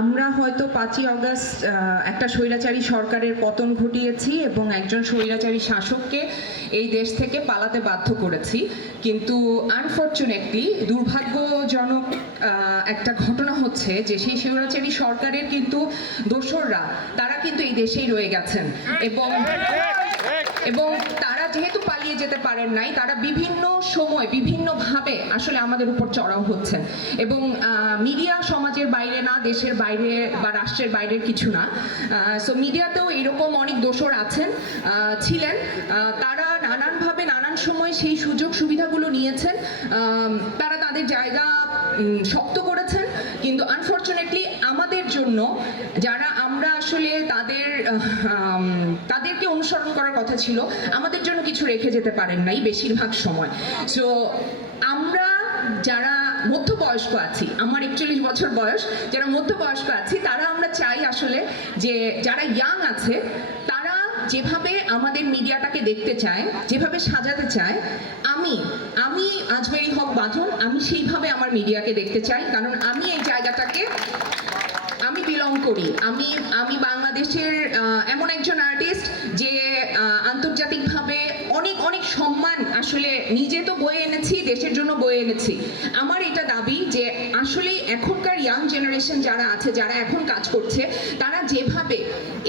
আমরা হয়তো 5ই অগস্ট একটা স্বৈরাচারী সরকারের পতন ঘটিয়েছি এবং একজন স্বৈরাচারী শাসককে এই দেশ থেকে পালাতে বাধ্য করেছি, কিন্তু আনফরচুনেটলি দুর্ভাগ্যজনক একটা ঘটনা হচ্ছে যে সেই স্বৈরাচারী সরকারের কিন্তু দোসররা তারা কিন্তু এই দেশেই রয়ে গেছেন এবং তারা যেহেতু পালিয়ে যেতে পারেন নাই, তারা বিভিন্ন সময় বিভিন্নভাবে আসলে আমাদের উপর চড়াও হচ্ছেন এবং মিডিয়া সমাজের বাইরে না, দেশের বাইরে বা রাষ্ট্রের বাইরের কিছু না। সো মিডিয়াতেও এরকম অনেক দোসর আছেন, ছিলেন, তারা নানানভাবে নানান সময় সেই সুযোগ সুবিধাগুলো নিয়েছেন, তারা তাদের জায়গা শক্ত করেছেন, কিন্তু আনফরচুনেটলি আমাদের জন্য যারা আমরা আসলে তাদেরকে অনুসরণ করার কথা ছিল, আমাদের জন্য কিছু রেখে যেতে পারেন নাই বেশিরভাগ সময়। সো আমরা যারা মধ্যবয়স্ক আছি, আমার 41 বছর বয়স, যারা মধ্যবয়স্ক আছি তারা আমরা চাই আসলে যে যারা ইয়াং আছে তারা যেভাবে আমাদের মিডিয়াটাকে দেখতে চায়, যেভাবে সাজাতে চায়, আমি আজমেরী হক বাঁধন, আমি সেইভাবে আমার মিডিয়াকে দেখতে চাই, কারণ আমি এই জায়গাটাকে বিলং করি। আমি বাংলাদেশের এমন একজন আর্টিস্ট যে আন্তর্জাতিকভাবে অনেক অনেক সম্মান আসলে নিজে তো বয়ে এনেছি, দেশের জন্য বয়ে এনেছি। আমার এটা দাবি যে আসলে এখনকার ইয়াং জেনারেশন যারা আছে, যারা এখন কাজ করছে, তারা যেভাবে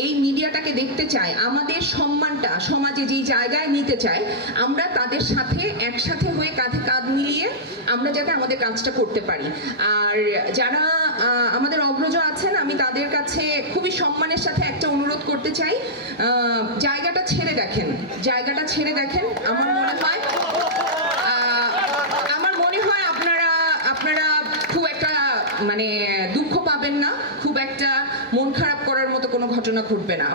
এই মিডিয়াটাকে দেখতে চায়, আমাদের সম্মানটা সমাজে যেই জায়গায় নিতে চায়, আমরা তাদের সাথে একসাথে হয়ে কাঁধে কাঁধ মিলিয়ে আমরা যাতে আমাদের কাজটা করতে পারি। আর যারা আমাদের অগ্রজ আছেন, আমি তাদের কাছে খুবই সম্মানের সাথে একটা অনুরোধ করতে চাই, জায়গাটা ছেড়ে দেখেন, জায়গাটা ছেড়ে দেখেন। আমার মনে হয় আপনারা খুব একটা দুঃখ পাবেন না, খুব একটা মন খারাপ করার মতো কোনো ঘটনা ঘটবে না।